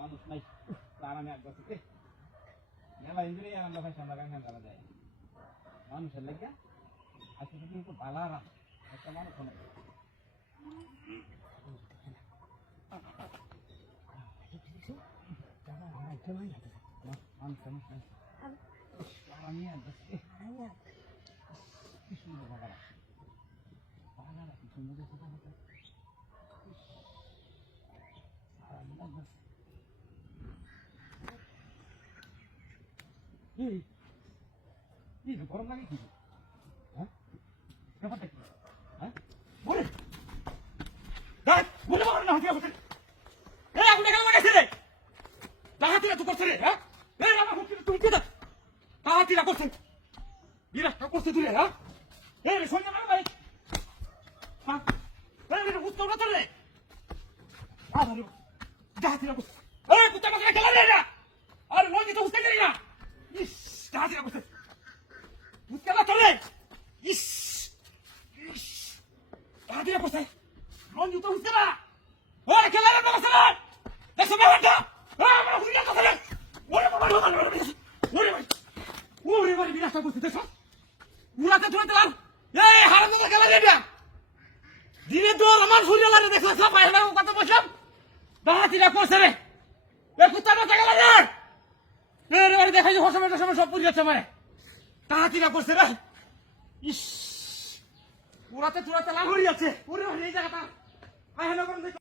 মানুষ নাই তার আমি একবার থেকে মেলা ইঞ্জিনি আমরা ভাই সামনে গান করা যায় মানুষের লেগে আজকে কিন্তু বালারা একটা মানুষ নেই গরম লাগে কি হ্যাঁ ব্যাপারটা কি হ্যাঁ বলে বলে বলে না হাতিয়া বসে এই আপনি কেন লাগাইছে রে তাহাতিরা তো করছে রে হ্যাঁ এই আমার হুকি তুমি কি দা তাহাতিরা করছে বিরা করছে তুই হ্যাঁ এই রে সৈন্য মার ভাই হ্যাঁ এই রে উত্তর না রে আরে তাহাতিরা করছে এই কুত্তা মাছ খেলা রে না আর ওই তো উঠতে গেলি না ইস তাহাতিরা করছে উঠতে চলে ইস ইস তাহাতিরা করছে রঞ্জু তো উঠতে না ওরে খেলা রে বাবা সারা দেখো ব্যাপারটা আমার হুইয়া কথা রে ওরে বাবা ওরে ভাই ওরে ভাই বিরাট করছে দেখো উড়াতে তুলতে লাগ এই হারাম তো খেলা রে না দিনে তো আমার হুইয়া লাগে দেখো সব পায় না কত বসলাম তাহাতিরা করছে রে এ কুত্তা মাছ খেলা রে রে রে দেখাই হসমের সব পুরি যাচ্ছে মানে তাহাতিরা করছে রে ইস উড়াতে তুড়াতে লাভ হয়ে যাচ্ছে ওরে এই জায়গাটা